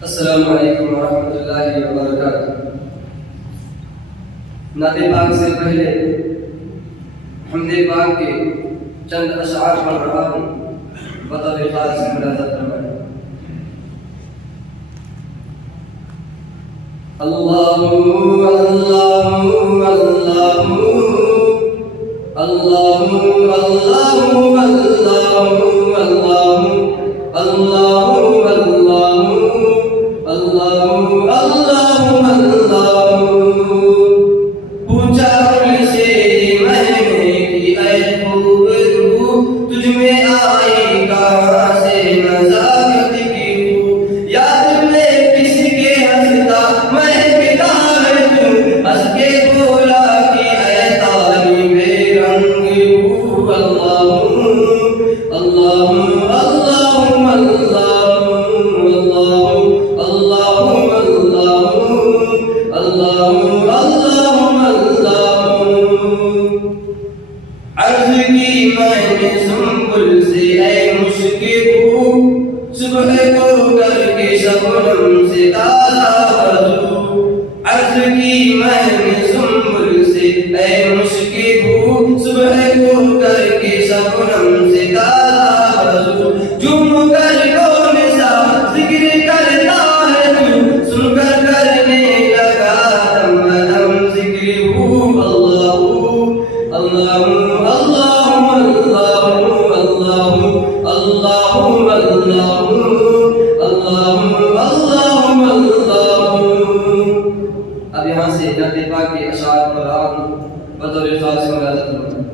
अस्सलामु अलैकुम वरहमतुल्लाहि वबरकातुहू। नाते पाक से पहले हमदे पाक के चंद अशआर पढ़ रहा हूँ, बतौर खास मुलाज़ा फरमाएं। अल्लाहु अल्लाहु अल्लाहु अल्लाहु अल्लाहु अल्लाहु अल्लाहु अल्लाहु अल्लाहु अल्लाहु अल्लाहु। पूछा उनसे मैंने कि ऐ खूबरू तुझ में आई कहाँ से नज़ाकत की हूँ, याद में किसके हंसता मैं पिता है तू, हंस के बोला कि ऐ तालिबे रंग हूँ। अल्लाहु अल्लाहु अल्लाहु अल्लाहु अल्लाहु अल्लाहु अल्लाहु। अर्ज़ की मैंने सुंबुल से ऐ मुश्किबू, सुबह को करके शबनम से ताज़ा वज़ू। अर्ज़ की मैंने सुंबुल से ऐ मुश्किबू, सुबह को करके शबनम से ताज़ा वज़ू। झूम कर कौन सा जिक्र करता है तू, सुनकर करने लगा दम जिक्र हूँ। अल्लाहु अल्लाहु अल्लाहु अल्लाहु अल्लाहु अल्लाहु अल्लाहु अल्लाहु अल्लाहु। अब यहाँ से नाते पाक के अशआर पढ़ रहा हूँ, बतौर खास मुलाज़ा फरमाएं।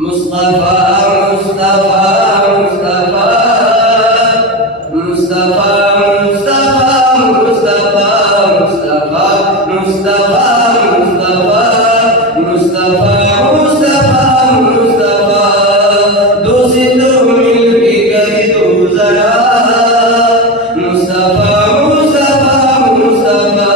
मुस्तफा मुस्तफा मुस्तफा मुस्तफा मुस्तफा मुस्तफा मुस्तफा मुस्तफा मुस्तफा मुस्तफा मुस्तफा। दोस्तों मिल के कह दो जरा, मुस्तफा मुस्तफा मुस्तफा।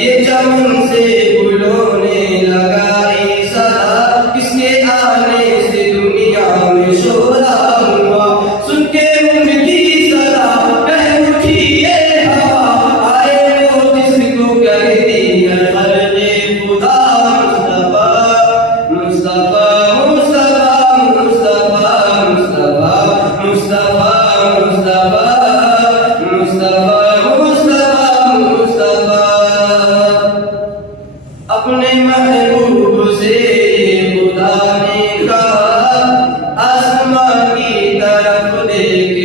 ये चमन से गुलों ने लगाई सदा, किसके आने से दुनिया में शोरा हुआ, सुन के उनकी सदा कह उठी ये हवा, आए वो जिसको कहती है खल्क़े खुदा। मुस्तफा मुस्तफा मुस्तफा मुस्तफा मुस्तफा मुस्तफा मुस्तफा मुस्तफा मुस्तफा। अपने महबूब से खुदा ने कहा, आसमां की तरफ देख